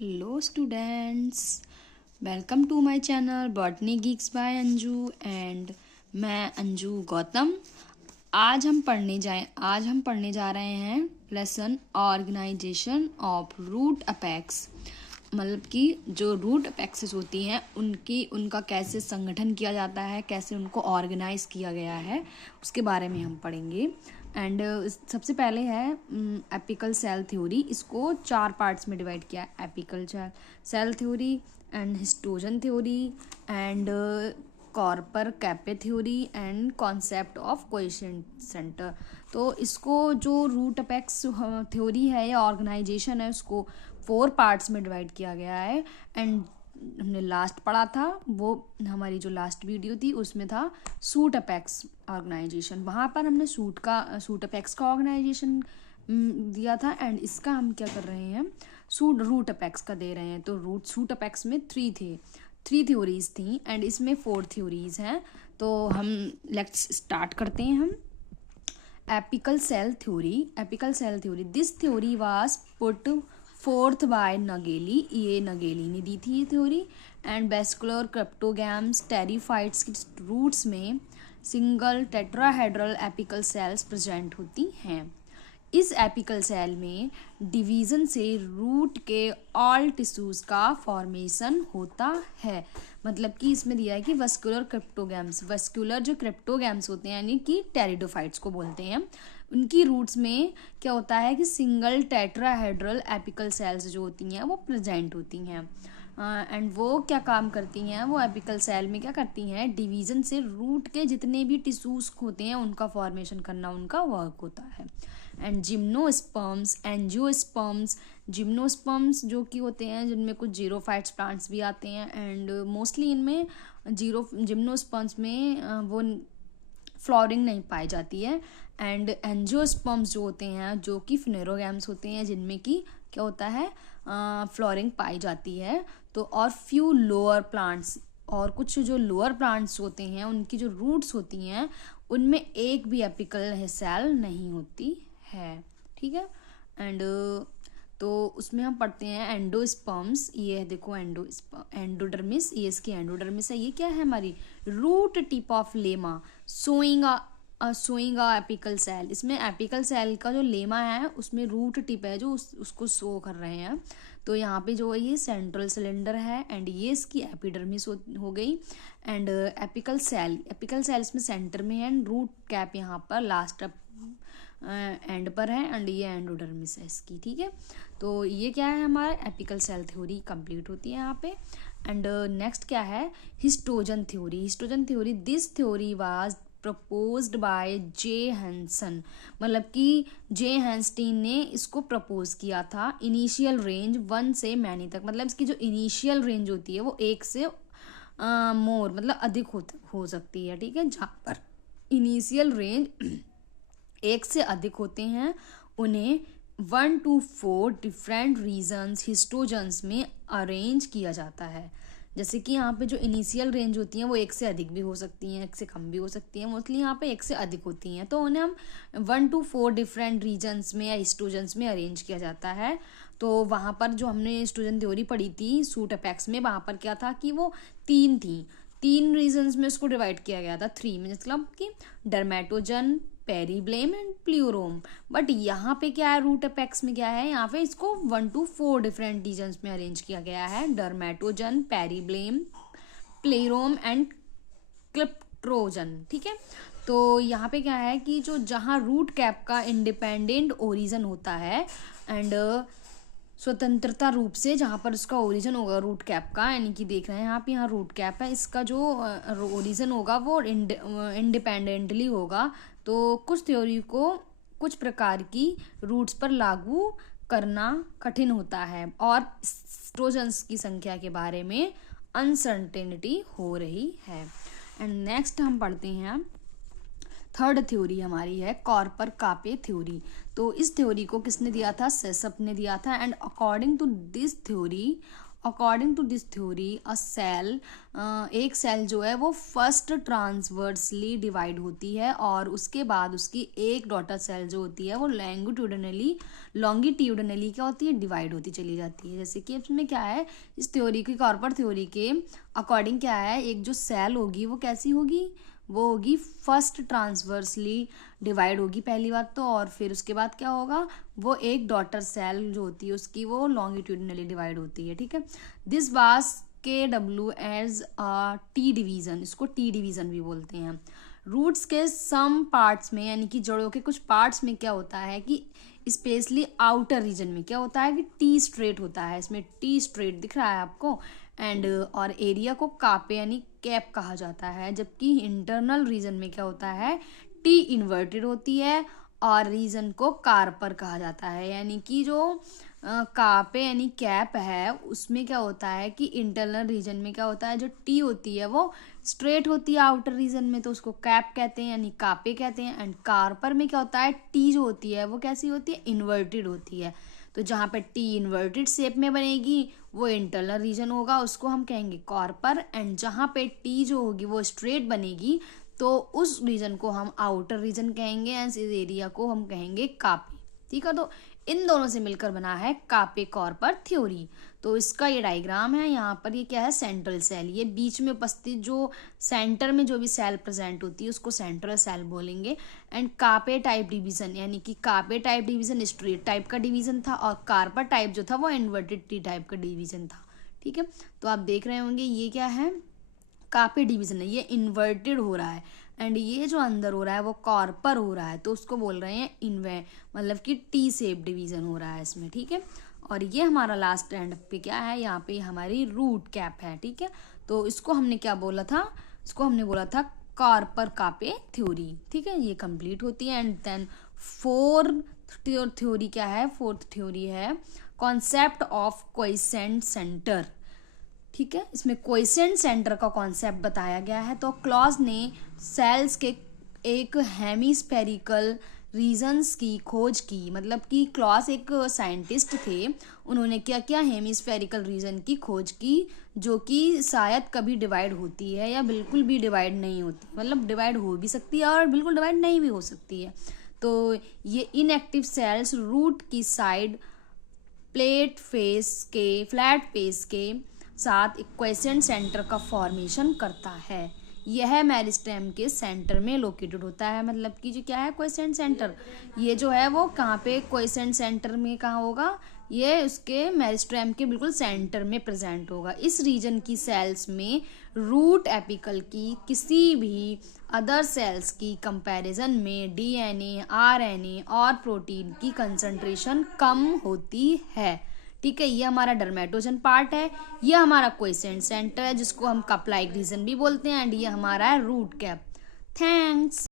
Hello students, welcome to my channel Botany Geeks by Anju and मैं अंजू गौतम। आज हम पढ़ने जा रहे हैं lesson organisation of root apex. मतलब कि जो रूट अपेक्सेस होती हैं उनका कैसे संगठन किया जाता है, कैसे उनको ऑर्गेनाइज किया गया है, उसके बारे में हम पढ़ेंगे। एंड सबसे पहले है एपिकल सेल थ्योरी। इसको 4 पार्ट्स में डिवाइड किया है, apical cell theory and histogen theory and कॉर्पर कैपे theory and concept of coefficient centre. तो इसको जो रूट अपेक्स थ्योरी है या ऑर्गेनाइजेशन है उसको 4 पार्ट्स में डिवाइड किया गया है। एंड हमने लास्ट पढ़ा था, वो हमारी जो लास्ट वीडियो थी उसमें था सूट अपेक्स ऑर्गेनाइजेशन। वहाँ पर हमने सूट अपेक्स का ऑर्गेनाइजेशन दिया था एंड इसका हम क्या कर रहे हैं, रूट अपेक्स का दे रहे हैं। तो सूट अपेक्स में 3 थ्योरीज थी एंड इसमें 4 थ्योरीज हैं। तो हम लेट्स स्टार्ट करते हैं। हम apical cell theory this theory was put forth by Nageli, ये नगेली ने दी थी ये theory. And vascular cryptogams pteridophytes की रूट्स में single tetrahedral apical cells present होती हैं। इस एपिकल सेल में डिवीज़न से रूट के ऑल टिश्यूज़ का फॉर्मेशन होता है। मतलब कि इसमें दिया है कि वस्कुलर जो क्रिप्टोगैम्स होते हैं यानी कि टेरिडोफाइट्स को बोलते हैं, उनकी रूट्स में क्या होता है कि सिंगल टेट्राहेड्रल एपिकल सेल्स जो होती हैं वो प्रेजेंट होती हैं। एंड वो क्या काम करती हैं, वो एपिकल सेल में क्या करती हैं, डिवीज़न से रूट के जितने भी टिश्यूज़ होते हैं उनका फॉर्मेशन करना उनका वर्क होता है। एंड जिम्नोस्पर्म्स जो कि होते हैं जिनमें कुछ जीरोफाइट्स प्लांट्स भी आते हैं एंड मोस्टली इनमें जिम्नोस्पर्म्स में वो फ्लोरिंग नहीं पाई जाती है। एंड एंजियोस्पर्म्स जो होते हैं जो कि फ्नेरोगैम्स होते हैं जिनमें कि क्या होता है, फ्लोरिंग पाई जाती है। तो और फ्यू लोअर प्लांट्स, और कुछ जो लोअर प्लांट्स होते हैं उनकी जो रूट्स होती हैं उनमें एक भी एपिकल सेल नहीं होती है। ठीक है। एंड तो उसमें हम पढ़ते हैं एंडोस्पर्म्स। ये देखो एंडोडर्मिस, ये इसकी एंडोडर्मिस है। ये क्या है, हमारी root tip of Lemna showing apical cell. इसमें एपिकल सेल का जो लेमा है उसमें रूट टिप है जो उसको शो कर रहे हैं। तो यहाँ पे जो है ये सेंट्रल सिलेंडर है एंड ये इसकी एपिडर्मिस हो गई। एंड एपिकल सेल इसमें सेंटर में है एंड रूट कैप यहाँ पर लास्ट एंड पर है एंड ये एंडोडर्मिस है इसकी। ठीक है। तो ये क्या है, हमारा एपिकल सेल थ्योरी कंप्लीट होती है यहाँ पे। एंड नेक्स्ट क्या है, histogen theory this theory was proposed by J Hanson. मतलब कि जे हैंस्टीन ने इसको प्रपोज किया था। इनिशियल रेंज 1 से मैनी तक, मतलब इसकी जो इनिशियल रेंज होती है वो 1 से मोर मतलब अधिक हो सकती है। ठीक है। जहाँ पर इनिशियल रेंज 1 से अधिक होते हैं उन्हें 1 to 4 डिफरेंट रीजन्स हिस्टोजन्स में अरेंज किया जाता है। जैसे कि यहाँ पे जो इनिशियल रेंज होती हैं वो 1 से अधिक भी हो सकती हैं, 1 से कम भी हो सकती हैं, मोस्टली यहाँ पे 1 से अधिक होती हैं। तो उन्हें हम 1 to 4 डिफरेंट रीजन्स में या हिस्टोजन्स में अरेंज किया जाता है। तो वहाँ पर जो हमने हिस्टोजन थ्योरी पढ़ी थी सूट अपेक्स में, वहाँ पर क्या था कि वो 3 रीजन्स में उसको डिवाइड किया गया था, 3 में, मतलब कि डर्मेटोजन, पेरीब्लेम एंड प्लूरोम। बट यहाँ पे क्या है, रूट अपेक्स में क्या है, यहाँ पे इसको 1 to 4 डिफरेंट रीजन्स में अरेंज किया गया है, डर्मेटोजन, पेरीब्लेम, प्लेरोम एंड क्लिप्ट्रोजन। ठीक है। तो यहाँ पे क्या है कि जो जहाँ रूट कैप का इंडिपेंडेंट ओरिजिन होता है एंड स्वतंत्रता रूप से जहाँ पर उसका ओरिजिन होगा रूट कैप का, यानी कि देख रहे हैं आप यहाँ रूट कैप है, इसका जो ओरिजिन होगा वो इंडिपेंडेंटली होगा। तो कुछ थ्योरी को कुछ प्रकार की रूट्स पर लागू करना कठिन होता है और हिस्टोजन्स की संख्या के बारे में अनसर्टेनिटी हो रही है। एंड नेक्स्ट हम पढ़ते हैं, थर्ड थ्योरी हमारी है कॉर्पर कापे थ्योरी। तो इस थ्योरी को किसने दिया था, सेसप ने दिया था। And according to this theory according to this theory a cell, एक सेल जो है वो फर्स्ट ट्रांसवर्सली डिवाइड होती है और उसके बाद उसकी एक डॉटर सेल जो होती है वो लॉन्गिट्यूडनली क्या होती है, डिवाइड होती चली जाती है। जैसे कि इसमें क्या है, इस थ्योरी की, कॉर्पर थ्योरी के अकॉर्डिंग क्या है, एक जो सेल होगी वो कैसी होगी, वो होगी फर्स्ट ट्रांसवर्सली डिवाइड होगी पहली बात तो, और फिर उसके बाद क्या होगा, वो एक डॉटर सेल जो होती है उसकी वो लॉन्गिट्यूडनली डिवाइड होती है। ठीक है, this was KW as T division, इसको टी डिवीजन भी बोलते हैं। रूट्स के सम पार्ट्स में, यानी कि जड़ों के कुछ पार्ट्स में क्या होता है कि स्पेशली आउटर रीजन में क्या होता है कि टी स्ट्रेट होता है, इसमें टी स्ट्रेट दिख रहा है आपको, एंड और एरिया को कापे यानी कैप कहा जाता है, जबकि इंटरनल रीजन में क्या होता है, टी इन्वर्टेड होती है और रीजन को कार्पर कहा जाता है। यानी कि जो कापे यानी कैप है उसमें क्या होता है कि इंटरनल रीजन में क्या होता है, जो टी होती है वो स्ट्रेट होती है आउटर रीजन में, तो उसको कैप कहते हैं यानी कापे कहते हैं। एंड कार्पर में क्या होता है, टी जो होती है वो कैसी होती है, इन्वर्टेड होती है। तो जहाँ पे टी इन्वर्टेड शेप में बनेगी वो इंटरनल रीजन होगा, उसको हम कहेंगे कॉर्पर, एंड जहाँ पे टी जो होगी वो स्ट्रेट बनेगी तो उस रीजन को हम आउटर रीजन कहेंगे, एंड इस एरिया को हम कहेंगे कापे। ठीक है, तो इन दोनों से मिलकर बना है कापे कॉर्पर थ्योरी। तो इसका ये डायग्राम है, यहाँ पर ये क्या है, सेंट्रल सेल, ये बीच में उपस्थित जो सेंटर में जो भी सेल प्रेजेंट होती है उसको सेंट्रल सेल बोलेंगे। एंड कापे टाइप डिवीजन, यानी कि कापे टाइप डिवीजन स्ट्रेट टाइप का डिवीजन था और कार्पर टाइप जो था वो इन्वर्टेड टी टाइप का डिवीजन था। ठीक है, तो आप देख रहे होंगे ये क्या है, कापे डिवीजन है, ये इन्वर्टेड हो रहा है, एंड ये जो अंदर हो रहा है वो कॉर्पर हो रहा है, तो उसको बोल रहे हैं इनवे, मतलब कि टी शेप डिवीजन हो रहा है इसमें। ठीक है, और ये हमारा लास्ट एंड पे क्या है, यहाँ पे हमारी रूट कैप है। ठीक है, तो इसको हमने क्या बोला था, इसको हमने बोला था कॉर्पर कापे थ्योरी। ठीक है, ये कंप्लीट होती है। एंड देन फोर्थ थ्योरी क्या है, फोर्थ थ्योरी है कॉन्सेप्ट ऑफ क्वाइसेंट सेंटर। ठीक है, इसमें क्वाइसेंट सेंटर का कॉन्सेप्ट बताया गया है। तो क्लॉज ने सेल्स के एक हेमिस्फेरिकल रीजन्स की खोज की, मतलब कि क्लॉज एक साइंटिस्ट थे, उन्होंने क्या किया, हेमिस्फेरिकल रीजन की खोज की जो कि शायद कभी डिवाइड होती है या बिल्कुल भी डिवाइड नहीं होती, मतलब डिवाइड हो भी सकती है और बिल्कुल डिवाइड नहीं भी हो सकती है। तो ये इनएक्टिव सेल्स रूट की साइड फ्लैट फेस के साथ क्वाइसेंट सेंटर का फॉर्मेशन करता है। यह मेरिस्टेम के सेंटर में लोकेटेड होता है, मतलब कि जो क्या है, क्वाइसेंट सेंटर, ये जो है वो कहाँ पे, क्वाइसेंट सेंटर में कहाँ होगा, ये उसके मेरिस्टेम के बिल्कुल सेंटर में प्रेजेंट होगा। इस रीजन की सेल्स में रूट एपिकल की किसी भी अदर सेल्स की कंपैरिजन में डीएनए, आरएनए और प्रोटीन की कंसंट्रेशन कम होती है। ठीक है, ये हमारा डर्मेटोजन पार्ट है, ये हमारा क्वाइसेंट सेंटर है जिसको हम कप लाइक रीजन भी बोलते हैं, एंड ये हमारा है रूट कैप। थैंक्स।